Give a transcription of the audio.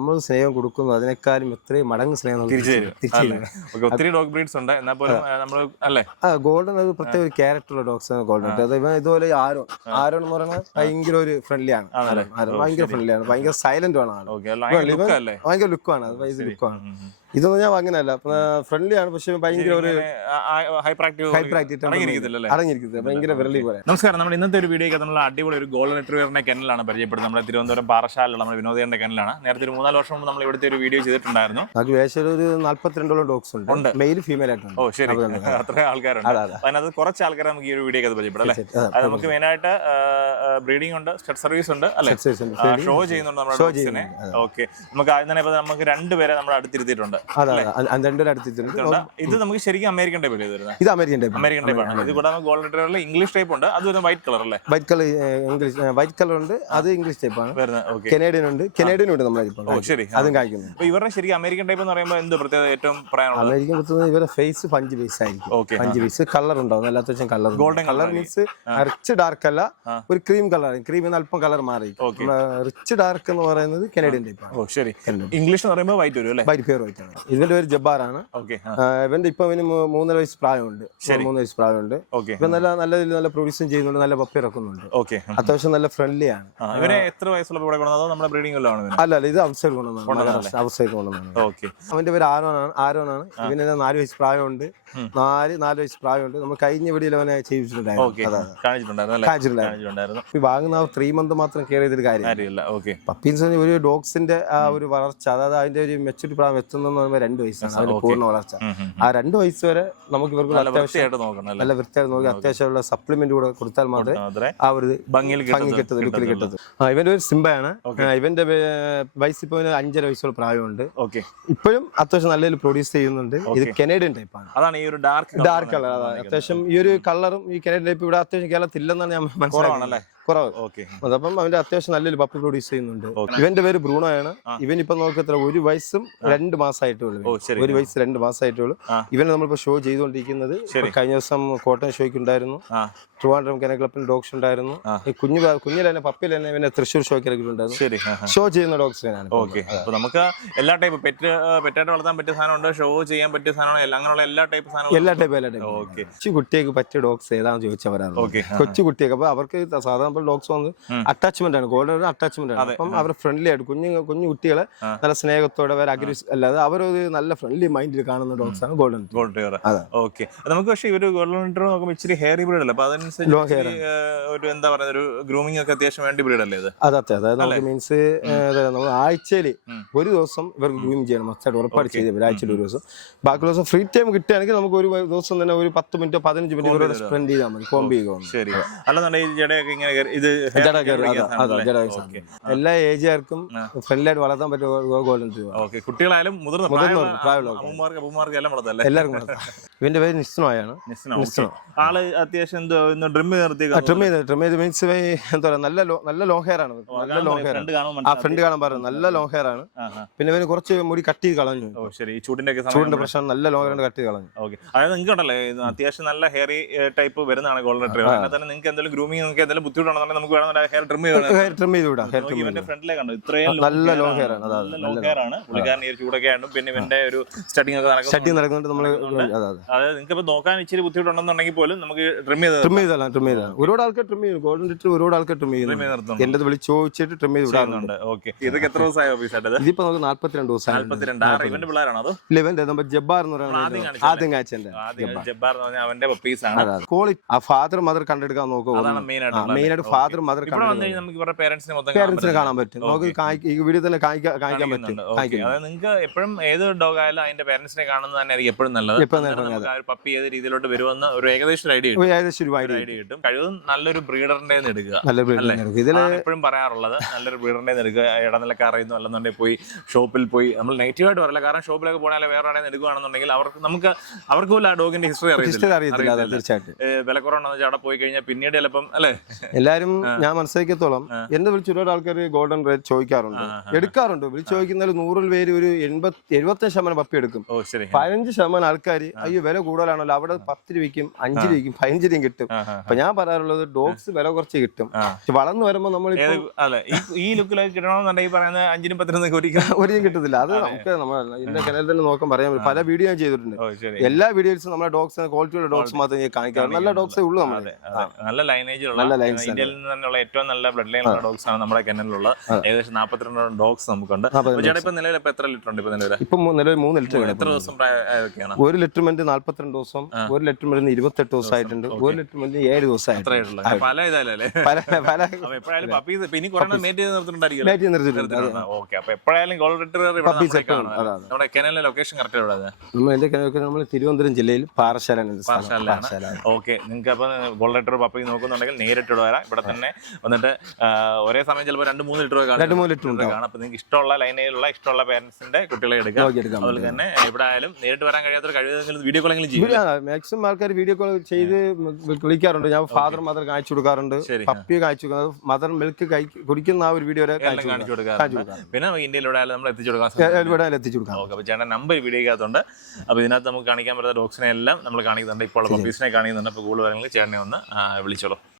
നമ്മൾ സ്നേഹം കൊടുക്കുന്നു അതിനേക്കാളും എത്രയും മടങ്ങ് സ്നേഹം ഒത്തിരി ഡോഗ് ബ്രീഡ്സ് ഉണ്ട് എന്നാൽ പോലും നമ്മൾ അല്ലേ ഗോൾഡൻ ഒരു പ്രത്യേക ഒരു ക്യാരക്ടറുള്ള ഡോഗ്സ് ആണ് ഗോൾഡൻ. ഇതുപോലെ ആരോ എന്ന് പറയുന്നത് ഭയങ്കര ഒരു ഫ്രണ്ട്ലി ആണ്. ഭയങ്കര ഫ്രണ്ട്ലി ആണ്, ഭയങ്കര സൈലന്റ് ആണ്, ഭയങ്കര ലുക്കാണ്. അത് ലുക്കാണ്. ഇതൊന്നും ഞാൻ അങ്ങനെയല്ല, ഫ്രണ്ട്ലി ആണ്, പക്ഷെ ഭയങ്കര ഒരു അടങ്ങിയിരിക്കുന്നത് ഭയങ്കര വിരളി പോലെ. നമസ്കാരം. നമ്മുടെ ഇന്നത്തെ ഒരു വീഡിയോ നമ്മൾ അടിപൊളി ഒരു ഗോൾഡൻ റിട്രീവറിന്റെ കെനലാണ് പരിചയപ്പെടുന്നത്. നമ്മുടെ തിരുവനന്തപുരം പാറശാലയിലുള്ള നമ്മുടെ വിനോദയുടെ കെനലാണ്. നേരത്തെ ഒരു 3-4 വർഷം മുമ്പ് നമ്മൾ ഇവിടുത്തെ ഒരു വീഡിയോ ചെയ്തിട്ടുണ്ടായിരുന്നു. നമുക്ക് ഏകദേശം ഒരു 42 ഡോഗ്സ് ഉണ്ട്, മെയിൽ ഫീമെയിൽ ആയിട്ടുണ്ട്. ഓ ശരി, അത്രയും ആൾക്കാരുണ്ട്. അതിനകത്ത് കുറച്ച് ആൾക്കാരെ നമുക്ക് ഈ ഒരു വീഡിയോ പരിചയപ്പെടാം അല്ലേ? അത് നമുക്ക് മെയിനായിട്ട് ബ്രീഡിംഗ് ഉണ്ട്, സ്റ്റഡ് സർവീസ് ഉണ്ട് അല്ലെ, ഷോ ചെയ്യുന്നുണ്ട് നമ്മുടെ ഡോഗ്സിനെ. ഓക്കെ, നമുക്ക് ആദ്യം തന്നെ നമുക്ക് 2 പേരെ നമ്മൾ അടുത്തിരുത്തിയിട്ടുണ്ട്. ഇത് നമുക്ക് ശരിക്കും അമേരിക്കൻ ടൈപ്പ് വരുന്നത്. ഇത് അമേരിക്കൻ ടൈപ്പ് ആണ്. ഇത് കൂടാതെ ഗോൾഡൻ റിട്രീവറിൽ ഇംഗ്ലീഷ് ടൈപ്പ് ഉണ്ട്, അത് വൈറ്റ് കളർ അല്ലേ? വൈറ്റ് കളർ ഉണ്ട്, അത് ഇംഗ്ലീഷ് ടൈപ്പ് ആണ്. കനേഡിയൻ ഉണ്ട്, കനേഡിയൻ ഉണ്ട് നമ്മുടെ. ശരി, അതും കായ്ക്കുന്നു. ഇവരുടെ ശരിക്കും അമേരിക്കൻ ടൈപ്പ് എന്ന് പറയുമ്പോൾ എന്ത് പ്രത്യേകത ഏറ്റവും പറയാനുള്ളത്? അമേരിക്കൻ ഇവരുടെ ഫേസ് 5 പീസ് ആയിരിക്കും. 5 പീസ് കളർ ഉണ്ടാവും, എല്ലാ അത്യാവശ്യം colour. Golden colour means rich dark അല്ല, ഒരു ക്രീം കളർ. ക്രീം അല്പം കളർ മാറി. റിച്ച് ഡാർക്ക് എന്ന് പറയുന്നത് കനേഡിയൻ ടൈപ്പ് ആണ്. ശരി, ഇംഗ്ലീഷ് എന്ന് പറയുമ്പോൾ വൈറ്റ് വരും അല്ലേ? വൈറ്റ് പ്യൂർ വൈറ്റ് ആണ്. ഇവന്റെ പേര് ജബ്ബാറാണ്. ഇവന്റെ ഇപ്പൊ 3 വയസ്സ് പ്രായമുണ്ട്. 3 വയസ്സ് പ്രായമുണ്ട്. ഇപ്പൊ നല്ല പ്രൊഡ്യൂസും ചെയ്യുന്നുണ്ട്, നല്ല പപ്പി ഇറക്കുന്നുണ്ട്. അത്യാവശ്യം നല്ല ഫ്രണ്ട്ലി ആണ്. ഇവരെ എത്ര വയസ്സുള്ള നമ്മുടെ ബ്രീഡിംഗ് അല്ല, ഇത് ഔട്ട്സൈഡ് കൊണ്ടുവന്നാണ്. ഔട്ട്സൈഡ് കൊണ്ടുവന്നാണ്. അവന്റെ പേര് ആരോനാണ്. ഇവന് 4 വയസ്സ് പ്രായമുണ്ട്. 4 വയസ്സ് പ്രായമുണ്ട്. നമ്മൾ കഴിഞ്ഞ വീഡിയോയിൽ അവനെ ചെയ്യിച്ചിട്ടുണ്ടായിരുന്നു. വാങ്ങുന്ന 3 മന്ത് മാത്രം കെയർ ചെയ്തൊരു കാര്യമില്ല. പപ്പീൻസ് ഒരു ഡോഗ്സിന്റെ ആ ഒരു വളർച്ച, അതായത് അതിന്റെ ഒരു മെച്ചൂരിറ്റി പ്രായം എത്തുന്ന 2 വയസ്സാണ് അതിന്റെ പൂർണ്ണ വളർച്ച. ആ 2 വയസ്സ് വരെ നമുക്ക് ഇവർക്ക് നല്ല വൃത്തിയായിട്ട് നോക്കി അത്യാവശ്യമുള്ള സപ്ലിമെന്റ് കൂടെ കൊടുത്താൽ മാത്രമേ ആ ഒരു ഭംഗി കിട്ടത്തുള്ളൂ, ലുക്കിൽ കിട്ടത്തുള്ളൂ. ഇവന്റെ ഒരു സിംബയാണ്. ഇവന്റെ വയസ്സ് ഇപ്പൊ 5.5 വയസ്സുള്ള പ്രായമുണ്ട്. ഇപ്പോഴും അത്യാവശ്യം നല്ല പ്രൊഡ്യൂസ് ചെയ്യുന്നുണ്ട്. ഇത് കനേഡിയൻ ടൈപ്പ് ആണ്. അതാണ് ഈ ഒരു ഡാർക്ക് കളർ. അത്യാവശ്യം ഈ ഒരു കളറും ഈ കനേഡിയൻ ടൈപ്പ് ഇവിടെ അത്യാവശ്യം കേരളത്തില്ലെന്നാണ് ഞാൻ മനസ്സിലാക്കുന്നത്. കുറവ്. അതപ്പം അവന്റെ അത്യാവശ്യം നല്ലൊരു പപ്പി പ്രൊഡ്യൂസ് ചെയ്യുന്നുണ്ട്. ഇവന്റെ പേര് ബ്രൂണോ ആണ്. ഇവൻ ഇപ്പൊ നോക്കത്ര 1 വയസ്സും 2 മാസമായിട്ടുള്ളൂ. 1 വയസ്സ് 2 മാസമായിട്ടുള്ളൂ. ഇവനെ നമ്മളിപ്പോ ഷോ ചെയ്തുകൊണ്ടിരിക്കുന്നത്. കഴിഞ്ഞ ദിവസം കോട്ടയം ഷോയ്ക്ക് ഉണ്ടായിരുന്നു, ട്രിവാൻഡ്രം കെനൽ ക്ലബിൽ ഡോഗ്സ് ഉണ്ടായിരുന്നു. ഈ കുഞ്ഞിൽ തന്നെ പപ്പിയിൽ തന്നെ ഇവനെ തൃശ്ശൂർ ഷോയ്ക്ക് ഇറക്കിയിട്ടുണ്ടായിരുന്നു. ഷോ ചെയ്യുന്ന ഡോഗ്സിനാണ്. നമുക്ക് എല്ലാ ടൈപ്പ് പെറ്റായിട്ട് വളർത്താൻ പറ്റിയ സാധനമുണ്ട്, ഷോ ചെയ്യാൻ പറ്റിയ സാധനമാണ്, അങ്ങനെയുള്ള എല്ലാ ടൈപ്പ് കൊച്ചു കുട്ടികൾക്ക് പറ്റിയ ഡോഗ്സ് ഏതാണെന്ന് ചോദിച്ചവരാണ്. കൊച്ചു കുട്ടിയൊക്കെ അപ്പൊ അവർക്ക് സാധാരണ ഡോഗ്സ് വന്ന് അറ്റാച്ച്മെന്റ് ആണ്. ഗോൾഡൻ അറ്റാച്ച്മെന്റ് ആണ്. അപ്പം അവർ ഫ്രണ്ട്ലി ആയിട്ട് കുഞ്ഞു കുട്ടികളെ നല്ല സ്നേഹത്തോടെ അല്ലാതെ അവരൊരു നല്ല ഫ്രണ്ട്ലി മൈൻഡിൽ കാണുന്ന ഡോഗ്സ് ആണ് ഗോൾഡൻ റിട്രീവർ. നമുക്ക് പക്ഷേ ഇവര് ഗോൾഡൻ റിട്രീവർ നോക്കുമ്പോൾ ഇച്ചിരി ഹെയർ ബ്രീഡ് അല്ലേ? അപ്പൊ അതനുസരിച്ച് ഒരു എന്താ പറയുക, ഒരു ഗ്രൂമിംഗ് ഒക്കെ അത്യാവശ്യം വേണ്ടി ബ്രീഡ് അല്ലേ ഇത്? അതായത് നമുക്ക് മീൻസ് നമ്മൾ ആഴ്ചയിൽ 1 ദിവസം ഇവർക്ക് ഗ്രൂമിംഗ് ചെയ്യണം. മസ്റ്റായിട്ട് ഉറപ്പാട് ചെയ്ത് ആഴ്ചയിൽ 1 ദിവസം. ബാക്കി ദിവസം ഫ്രീ ടൈം കിട്ടുകയാണെങ്കിൽ നമുക്ക് ഒരു ദിവസം തന്നെ ഒരു 10 മിനിറ്റോ 15 മിനിറ്റ് ഇവരോട് സ്പെൻഡ് ചെയ്താൽ മതി. കോംബ് ചെയ്യുക. ശരി, അല്ലാന്നുണ്ടെങ്കിൽ ജടയൊക്കെ ഇങ്ങനെ എല്ലാ ഏജുകാർക്കും ഫ്രണ്ട്ലി ആയിട്ട് വളർത്താൻ പറ്റിയ ഗോൾഡൻ റിട്രീവർ. കുട്ടികളായാലും എല്ലാവർക്കും. ഇവന്റെ പേര് നിസ്നോയാണ്. ആള് അത്യാവശ്യം ട്രിം ചെയ്ത് മീൻസ് എന്താ പറയാ, നല്ല ലോങ് ഹെയർ ആണ്. നല്ല ലോങ് ഹെയർ ആ ഫ്രണ്ട് കാണാൻ പറഞ്ഞു. നല്ല ലോങ് ഹെയർ ആണ്. പിന്നെ ഇവന് കുറച്ച് മുടി കട്ട് ചെയ്ത് കളഞ്ഞു. ചൂടിന്റെ പ്രശ്നം നല്ല ലോങ് ഹെയർ കട്ട് ചെയ്ത് കളഞ്ഞു. അതായത് നിങ്ങൾക്ക് ഉണ്ടല്ലേ അത്യാവശ്യം നല്ല ഹെയറി ടൈപ്പ് വരുന്നതാണ് ഗോൾഡൻ റിട്രീവർ. അതിനെ തന്നെ നിങ്ങൾക്ക് എന്തെങ്കിലും ഗ്രൂമിംഗ് എന്തെങ്കിലും ബുദ്ധിമുട്ടുണ്ടെന്നുണ്ടെങ്കിൽ നമുക്ക് ഹെയർ ട്രിം ചെയ്ത് ഫ്രണ്ടിലേക്ക് കണ്ടു. ഇത്രയും നല്ല ലോങ് ഹെയർ ആണ്. പുള്ളിക്കാരൻ ഈ ചൂടൊക്കെ ആണ്. പിന്നെ ഇവന്റെ ഒരു സ്റ്റഡിങ് ഒക്കെ നടക്കുന്നുണ്ട്. അതായത് നിങ്ങൾക്ക് നോക്കാൻ ഇച്ചിരി ബുദ്ധിമുട്ടുണ്ടെന്നുണ്ടെങ്കിൽ പോലും നമുക്ക് ട്രിം ചെയ്ത് ഒരുപാട് ആൾക്കാർ ട്രിം ചെയ്യും. ഗോൾഡൻ റിട്രീവർ ഒരുപാട് ആൾക്കാർ ട്രിം ചെയ്യുന്നു. എന്റെ വിളിച്ച് ചോദിച്ചിട്ട് ട്രിം ചെയ്ത് വിടാറുണ്ട്. ഇതൊക്കെ എത്ര ദിവസമായി ഓഫീസായിട്ട്? ഇതിപ്പോ നമുക്ക് 42 ദിവസം. ഇവന്റെ പിള്ളേരാണോ അതോ? ഇവന്റെ ജബ്ബാർ എന്ന് പറയുന്നത് ആദ്യം കാഴ്ചന്റെ ജബ്ബാർ എന്ന് പറഞ്ഞാൽ അവന്റെ പപ്പീസാണ്. ക്വാളിറ്റി ആ ഫാദർ മദർ കണ്ടെടുക്കാൻ നോക്കുക. മെയിനായിട്ട് ഫാദർ മദർ പേരൻസിനെ കാണാൻ പറ്റും. നമുക്ക് ഈ വീഡിയോ തന്നെ കാണിക്കാൻ പറ്റും. അതായത് നിങ്ങൾക്ക് എപ്പോഴും ഏത് ഡോഗ് ആയാലും അതിന്റെ പേരൻസിനെ കാണുന്നത് തന്നെ ആയിരിക്കും എപ്പോഴും നല്ലത്. പപ്പി ഏത് രീതിയിലോട്ട് വരുമെന്ന് ഒരു ഏകദേശം ഒരു ഐഡിയ കിട്ടും. കഴിവും നല്ലൊരു ബ്രീഡറിന്റെ എടുക്കുക. എപ്പോഴും പറയാറുള്ളത് നല്ലൊരു ബ്രീഡറിന്റെ എടുക്കുക. ഇടനിലക്കാർ അറിയുന്നു അല്ലെന്നുണ്ടെങ്കിൽ പോയി ഷോപ്പിൽ പോയി നമ്മൾ നെഗറ്റീവായിട്ട് പറയില്ല. കാരണം ഷോപ്പിലൊക്കെ പോയാൽ വേറെ ആണെങ്കിൽ എടുക്കുകയാണെന്നുണ്ടെങ്കിൽ അവർക്ക് പോലും ആ ഡോഗിന്റെ ഹിസ്റ്ററി അറിയത്തില്ല. തീർച്ചയായിട്ടും വില കുറവുണ്ടെന്ന് വെച്ചാൽ അവിടെ പോയി കഴിഞ്ഞാൽ പിന്നീട് ചിലപ്പം അല്ലെ എല്ലാവരും ഞാൻ മനസ്സിലാക്കിയത്തോളം എന്നെ വിളിച്ച് ഒരുപാട് ആൾക്കാർ ഗോൾഡൻ റേറ്റ് ചോദിക്കാറുണ്ട്, എടുക്കാറുണ്ട്. വിളിച്ച് ചോദിക്കുന്നതിൽ 100 പേര് ഒരു 75% പപ്പി എടുക്കും. 15% ആൾക്കാർ അയ്യോ വില കൂടുതലാണല്ലോ, അവിടെ 10 രൂപയ്ക്കും 5 രൂപയ്ക്കും 15 രൂപയും കിട്ടും, അപ്പൊ ഞാൻ പറയാറുള്ളത് ഡോഗ്സ് വില കുറച്ച് കിട്ടും, പക്ഷെ വളർന്നു വരുമ്പോൾ നമ്മൾ അതെ ഈ ലുക്കിലൊക്കെ കിട്ടണമെന്നുണ്ടെങ്കിൽ പറയുന്നത് 5-നും 10-നും ഒരിക്കലും കിട്ടത്തില്ല. അത് നമുക്ക് ഇതിന്റെ കിണറ്റിൽ നോക്കാൻ പറയാൻ പറ്റും. പല വീഡിയോ ഞാൻ ചെയ്തിട്ടുണ്ട്. എല്ലാ വീഡിയോസും നമ്മുടെ ഡോഗ്സ് ക്വാളിറ്റിയുള്ള ഡോഗ്സ് മാത്രമേ കാണിക്കാറ്. നല്ല ഡോഗ്സേ ഉള്ളൂ നമ്മുടെ, നല്ല ലൈനേജുള്ള ഇന്ത്യയിൽ നിന്നുള്ള ഏറ്റവും നല്ല ബ്ലഡ് ലൈനുള്ള ഡോഗ്സ് ആണ് നമ്മുടെ കിണറ്റിലുള്ള. ഏകദേശം 42 ഡോഗ്സ് നമുക്കുണ്ട്. ഇപ്പൊ നിലവിൽ എത്ര ലിറ്റർ ഉണ്ട്? ഇപ്പൊ നിലവിൽ 3 ലിറ്റർ. എത്ര ദിവസം പ്രായമൊക്കെയാണ്? 1 ലിറ്റർ മരുന്ന് 42 ദിവസം, 1 ലിറ്റർ മരുന്ന് 28 ദിവസം ആയിട്ടുണ്ട്, 1 ലിറ്റർ മരുന്ന് 7 ദിവസമായിട്ടുണ്ട്. പല ഇതല്ലേ എപ്പോഴായാലും പപ്പീസ് ഇനി കുറെ മേറ്റ് ചെയ്ത് നിർത്തിയിട്ടുണ്ടായിരിക്കും. ഓക്കെ, അപ്പൊ എപ്പോഴായാലും ഗോൾഡ് റിട്രീവർ നമ്മുടെ കെനലിലെ ലൊക്കേഷൻ കറക്റ്റ് എവിടെ? നമ്മൾ തിരുവനന്തപുരം ജില്ലയിൽ പാറശാല. ഓക്കെ, നിങ്ങൾക്ക് അപ്പൊ ഗോൾഡ് റിട്രീവർ പപ്പി നോക്കുന്നുണ്ടെങ്കിൽ നേരിട്ട് വരാം. ഇവിടെ തന്നെ വന്നിട്ട് ഒരേ സമയം ചിലപ്പോൾ 2-3 ലിറ്റർ കാണാം. അപ്പൊ നിങ്ങൾക്ക് ഇഷ്ടമുള്ള ലൈനയിലുള്ള ഇഷ്ടമുള്ള പേരൻസിന്റെ കുട്ടികളെ എടുക്കാം. അതുപോലെ തന്നെ ഇവിടെ ആയാലും നേരിട്ട് വരാൻ കഴിയാത്ത കഴിയുമെങ്കിലും വീഡിയോ കോളെങ്കിലും ചെയ്യും. മാക്സിമം ആൾക്കാർ വീഡിയോ കോൾ ചെയ്ത് വിളിക്കാറുണ്ട്. ഞാൻ ഫാദർ മദർ കാണിച്ചു കൊടുക്കാറുണ്ട്, പപ്പി കാണിച്ചു കൊടുക്കുന്നത്, മദർ മിൽക്ക് കുടിക്കുന്ന ആ ഒരു വീഡിയോ കാണിച്ചു കൊടുക്കാം. പിന്നെ ഇന്ത്യയിലൂടെ നമ്മൾ എത്തിച്ചു കൊടുക്കാം. ഓക്കെ, അപ്പൊ ചേട്ടൻ നമ്പർ വീഡിയോക്കകത്തുണ്ട്. അപ്പൊ ഇതിനകത്ത് നമുക്ക് കാണിക്കാൻ പറ്റുന്ന ഡോഗ്സിനെ എല്ലാം നമ്മൾ കാണിക്കുന്നുണ്ട്. ഇപ്പോൾ പപ്പീസിനെ കാണിക്കുന്നുണ്ട്. അപ്പോൾ കൂടുതൽ കാര്യങ്ങൾ ചേട്ടനെ ഒന്ന് വിളിച്ചോളൂ.